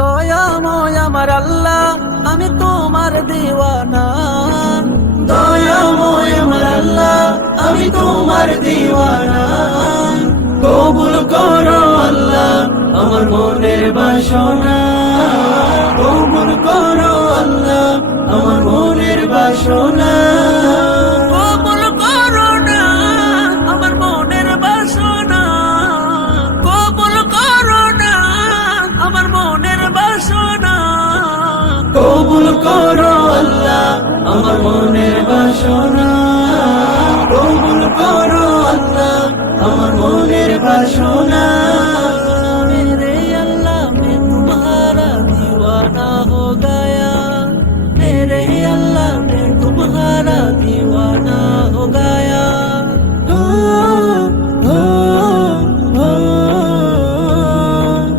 দয়াময় আমার আল্লাহ, আমি তোমার দিওয়ানা। দয়াময় আমার আল্লাহ, আমি তোমার দিওয়ানা। কবুল করো আল্লাহ আমার মনের বাসনা। কবুল করো আল্লাহ আমার মনের বাসনা। কবুল করো না আমার মনের বাসনা। কবুল করো না আমার মনের বাসনা। কবুল করো আল্লাহ আমার মনের বাসনা। কবুল করো আল্লাহ আমার মনের বাসনা। মেরে আল্লাহ मैं तुम्हारा दीवाना हो गया। मेरे अल्लाह मैं तुम्हारा दीवाना हो गया। हो, हो, हो,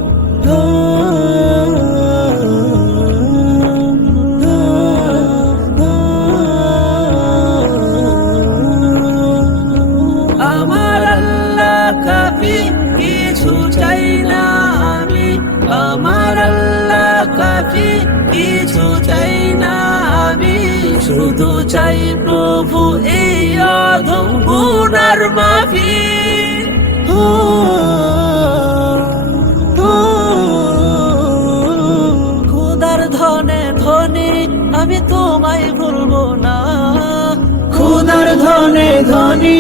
हो, আমার আল্লাহ কাফি, কিছু চাই না আমি। আমার আল্লাহ কাফি, কিছু চাই না আমি। শুধু চাই প্রভু এই অধম গুনার মাফি। খোদার ধনে ধনী আমি তোমায় ভুলবো না। খোদার ধনে ধনী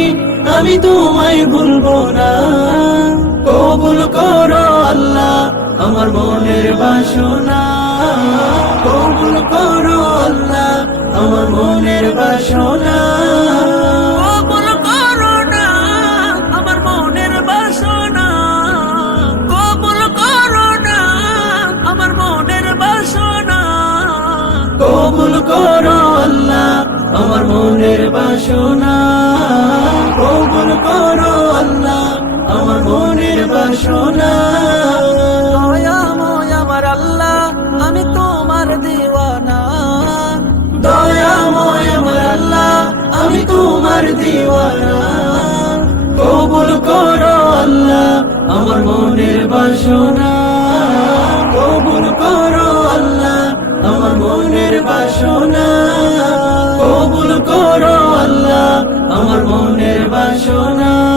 আমি তোমায় ভুলবো না। কবুল করো আল্লাহ আমার মনের বাসনা। কবুল করো আল্লাহ আমার মনের বাসনা। কবুল করো না আমার মনের বাসনা। কবুল করো না আমার মনের বাসনা। কবুল করো আল্লাহ আমার মনের বাসনা। কবুল করো আল্লাহ আমার মনের বাসনা। দয়াময় আমার আল্লাহ, আমি তোমার দিওয়ানা। দয়াময় আমার আল্লাহ, আমি তোমার দিওয়ানা। কবুল করো আল্লাহ আমার মনের বাসনা। কবুল করো আল্লাহ আমার মনের বাসনা। কবুল করো আল্লাহ আমার মনের বাসনা।